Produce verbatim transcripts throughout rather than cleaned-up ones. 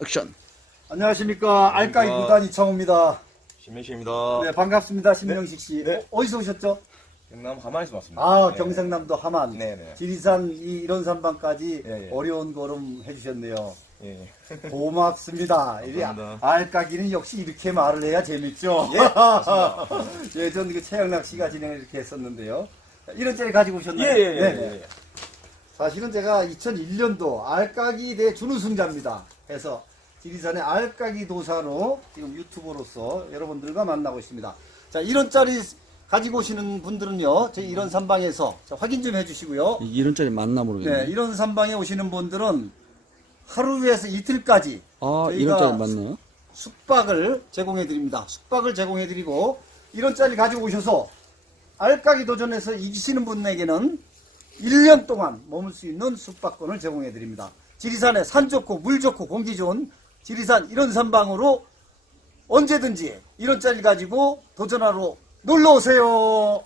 액션. 안녕하십니까. 알까기 구단 이창호입니다. 신명식입니다. 네, 반갑습니다. 신명식 씨. 네. 어, 어디서 오셨죠? 경남 하만에서 왔습니다. 아, 네. 경상남도 하만. 네네. 지리산 이 이런 산방까지 예, 예. 어려운 걸음 해주셨네요. 예. 고맙습니다. 이 감사합니다. 알까기는 역시 이렇게 말을 해야 재밌죠. 예, 맞습니다. 예전 그 최영락 씨가 진행을 이렇게 했었는데요. 이런 짤 가지고 오셨나요? 예, 예, 예. 네. 예. 사실은 제가 이천일 년도 알까기 대 준우승자입니다. 해서 지리산의 알까기 도사로 지금 유튜버로서 여러분들과 만나고 있습니다. 자, 이런 짤이 가지고 오시는 분들은요, 저희 이런 산방에서 자, 확인 좀 해주시고요. 이런 짤이 맞나 모르겠네. 네, 이런 산방에 오시는 분들은 하루에서 이틀까지 아, 저희가 이런 짤이 맞나요? 숙박을 제공해 드립니다. 숙박을 제공해 드리고 이런 짤을 가지고 오셔서 알까기 도전에서 이기시는 분에게는 일 년 동안 머물 수 있는 숙박권을 제공해 드립니다. 지리산에 산 좋고 물 좋고 공기 좋은 지리산 이런 산방으로 언제든지 이런 짤 가지고 도전하러 놀러 오세요.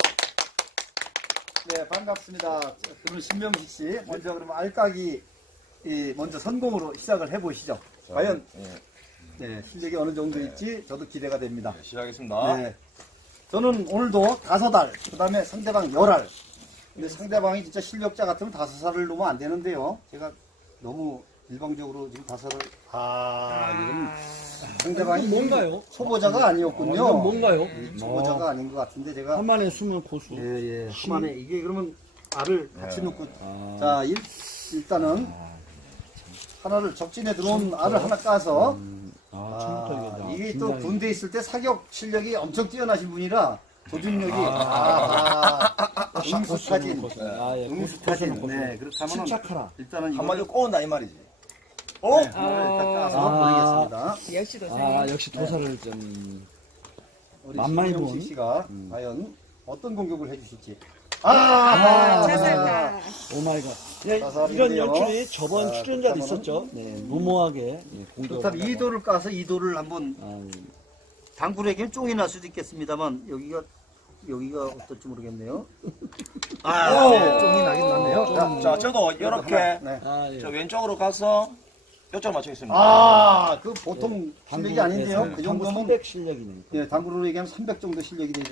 네, 반갑습니다. 그럼 신명식 씨 먼저 그러면 알까기 이 먼저 선공으로 시작을 해 보시죠. 과연 예. 네, 실력이 어느 정도일지 저도 기대가 됩니다. 네, 시작하겠습니다. 네. 저는 오늘도 다섯 알, 그 다음에 상대방 열 알. 근데 상대방이 진짜 실력자 같으면 다섯 알을 놓으면 안 되는데요. 제가 너무 일방적으로 지금 다섯 알, 아, 이건 상대방이 뭔가요? 초보자가 아니었군요. 이건 뭔가요? 이 초보자가 아닌 것 같은데 제가. 한만에 숨은 고수. 예, 예. 한만에 이게 그러면 알을 같이 네. 놓고. 아. 자, 일, 일단은 하나를 적진에 들어온 알을 하나 까서. 아, 처음부터 아, 이게 이게 또 긴장이- 군대 있을 때 사격 실력이 엄청 뛰어나신 분이라 조준력이 아, 아, 응수타진 아, 예. 응수타진 고수, 고수. 네 그렇다면 침착하라. 일단은 이거 한마디로 꼬운다 이 말이지. 어? 네, 하나를 일단 까서 아. 보내겠습니다. 역시 도사님. 아, 역시 도사를 좀. 우리 만만히 신명식 본. 씨가 과연 어떤 공격을 해주실지. 아, 자살다. 오마이갓. 예, 자살인데요. 이런 연출이 저번 자, 출연자도 그렇다면은- 있었죠. 네, 무모하게 예, 공격을. 그렇다면 하다가. 이 도를 까서 이 도를 한번 아, 당구에게는 쫑이 날 수도 있겠습니다만 여기가 여기가 어떨지 모르겠네요. 아, 네, 쫑이 나긴 났네요. 자, 자, 저도 이렇게 네. 아, 예. 저 왼쪽으로 가서 이쪽 맞추겠습니다. 아, 그 보통 당구- 실력이 아닌데요? 네, 그 당구 정도면 삼백 실력이네. 예, 당구로 얘기하면 삼백 정도 실력이 되죠.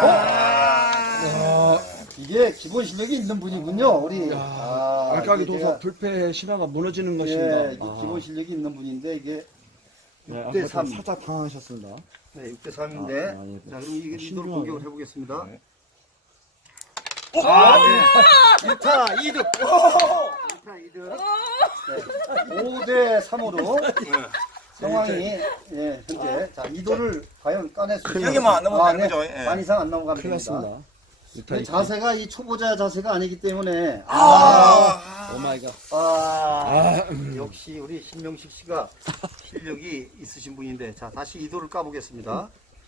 아, 이게 기본 실력이 있는 분이군요, 우리. 아, 알까기 이게 도사 제가- 불패의 신화가 무너지는 예, 것입니다. 이게 아, 기본 실력이 있는 분인데 이게 네, 육 대 아까 삼. 좀 살짝 당황하셨습니다. 네, 육 대 삼인데. 아, 아, 예. 자, 그럼 이게 이도로 신중하게. 공격을 해보겠습니다. 네. 아, 네. 일 타 이 득. 일 타 이 득. 네. 오 대 삼으로 상황이 예, 현재 자, 이 도를 과연 까낼 수 있을까요? 여기만 안 넘어가는 네. 거죠? 예. 반 이상 안 넘어가면 큰일 됩니다. 났습니다. 이 자세가 이 초보자 자세가 아니기 때문에 아, 아, 오마이갓. 아, 역시 우리 신명식 씨가 실력이 있으신 분인데 자 다시 이 도를 까보겠습니다.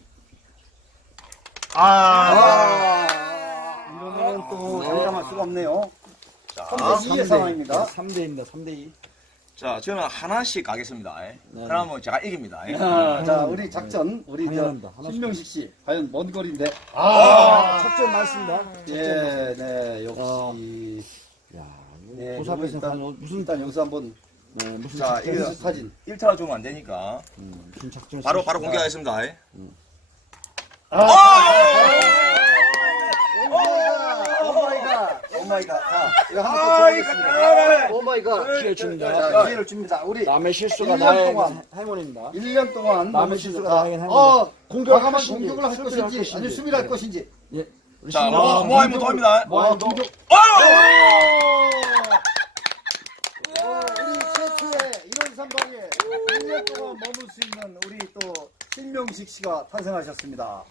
아, 이러면 또 장담할 수가 없네요. 삼 대 이의 상황입니다. 삼 대입니다. 삼 대 이. 자, 저는 하나씩 가겠습니다. 예. 그러면 제가 이깁니다. 예. 자, 자, 우리 작전 우리 저 당연합니다. 하나씩. 신명식 씨 과연 먼 거리인데 아, 첫째 맞습니다. 예, 네, 역시 야, 네, 도사에서 일단, 무슨 무슨 일단 여기서 한번 네, 무슨 자, 작전, 이거- 연습 사진. 일 타로 주면 안 되니까. 음, 무슨 작전 바로, 바로 공개하겠습니다. 예. 아, 오마이갓, 오마이갓. 자, 이거 한번 더 보겠습니다. 오마이갓. 기회 줍니다. 자, 기회를 줍니다. 우리 남의 실수가 일 년 나의 동안. 행운입니다. 일 년 동안 남의 너무 실수가 자, 나에겐 행운이다. 어, 공격을 과감한 하신지, 공격을 할 수비를 할 것인지, 것인지. 아니 수비를 할 네. 것인지. 예. 우리 자, 신명- 뭐, 모아이면 도입니다. 와, 공격. 아유! 어, 우리 최초의 이런 산방에 일 년 동안 머물 수 있는 우리 또 신명식 씨가 탄생하셨습니다.